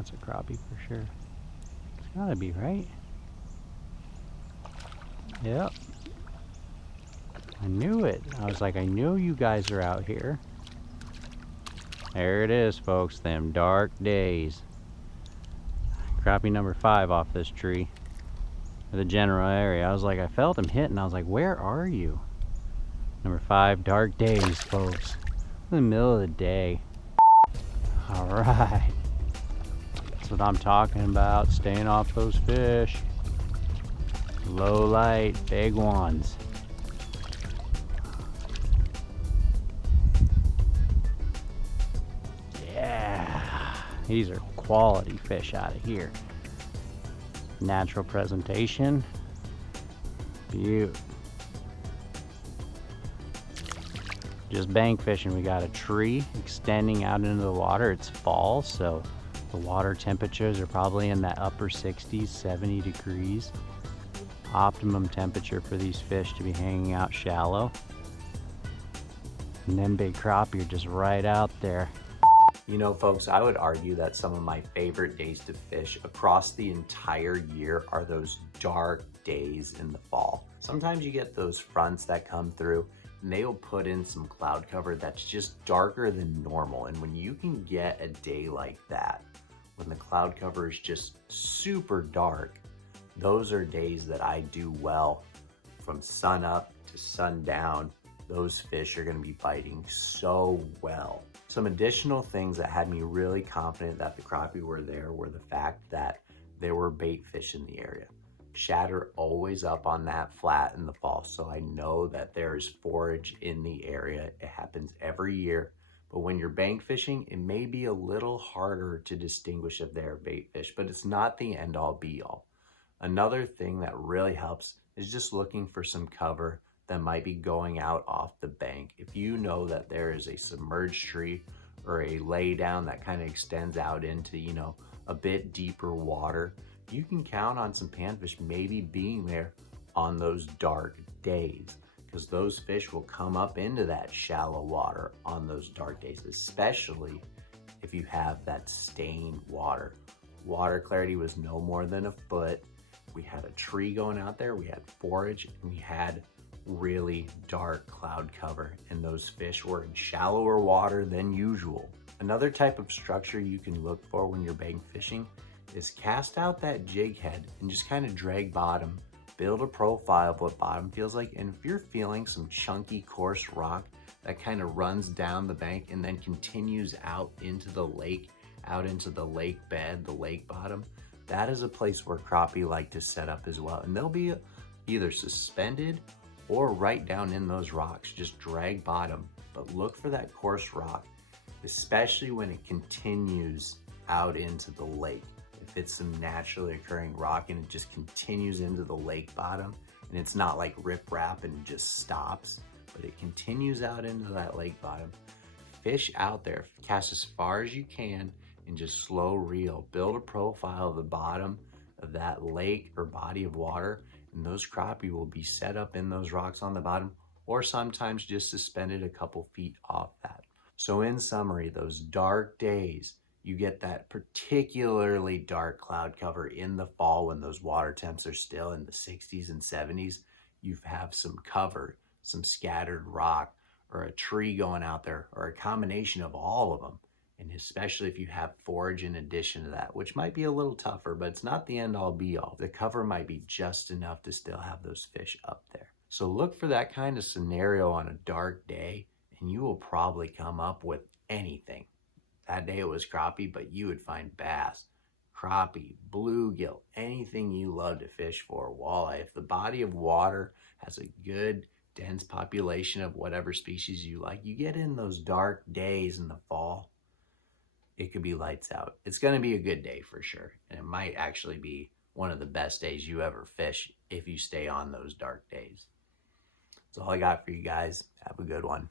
That's a crappie for sure. It's gotta be, right? Yep. I knew it. I was like, I knew you guys are out here. There it is, folks. Them dark days. Crappie number 5 off this tree. The general area. I was like, I felt him hitting. I was like, where are you? Number 5, dark days, folks. In the middle of the day. Alright. That's what I'm talking about. Staying off those fish. Low light, big ones. Yeah. These are quality fish out of here. Natural presentation. Beautiful. Just bank fishing. We got a tree extending out into the water. It's fall, so the water temperatures are probably in that upper 60s, 70 degrees. Optimum temperature for these fish to be hanging out shallow. And then big crappie are just right out there. You know, folks, I would argue that some of my favorite days to fish across the entire year are those dark days in the fall. Sometimes you get those fronts that come through and they'll put in some cloud cover that's just darker than normal. And when you can get a day like that, when the cloud cover is just super dark, those are days that I do well. From sun up to sundown, those fish are gonna be biting so well. Some additional things that had me really confident that the crappie were there were the fact that there were bait fish in the area. Shad are always up on that flat in the fall, so I know that there's forage in the area. It happens every year, but when you're bank fishing, it may be a little harder to distinguish if they're bait fish, but it's not the end all be all. Another thing that really helps is just looking for some cover that might be going out off the bank. If you know that there is a submerged tree or a lay down that kind of extends out into, you know, a bit deeper water, you can count on some panfish maybe being there on those dark days, because those fish will come up into that shallow water on those dark days, especially if you have that stained water. Water clarity was no more than a foot. We had a tree going out there, we had forage, and we had really dark cloud cover, and those fish were in shallower water than usual. Another type of structure you can look for when you're bank fishing is cast out that jig head and just kind of drag bottom, build a profile of what bottom feels like. And if you're feeling some chunky coarse rock that kind of runs down the bank and then continues out into the lake bed, the lake bottom, that is a place where crappie like to set up as well. And they'll be either suspended or right down in those rocks. Just drag bottom, but look for that coarse rock, especially when it continues out into the lake. If it's some naturally occurring rock and it just continues into the lake bottom, and it's not like rip-rap and just stops, but it continues out into that lake bottom, fish out there, cast as far as you can and just slow reel. Build a profile of the bottom of that lake or body of water, and those crappie will be set up in those rocks on the bottom, or sometimes just suspended a couple feet off that. So in summary, those dark days, you get that particularly dark cloud cover in the fall when those water temps are still in the 60s and 70s. You have some cover, some scattered rock, or a tree going out there, or a combination of all of them. And especially if you have forage in addition to that, which might be a little tougher, but it's not the end all be all. The cover might be just enough to still have those fish up there. So look for that kind of scenario on a dark day, and you will probably come up with anything. That day it was crappie, but you would find bass, crappie, bluegill, anything you love to fish for, walleye. If the body of water has a good dense population of whatever species you like, you get in those dark days in the fall, it could be lights out. It's going to be a good day for sure. And it might actually be one of the best days you ever fish if you stay on those dark days. That's all I got for you guys. Have a good one.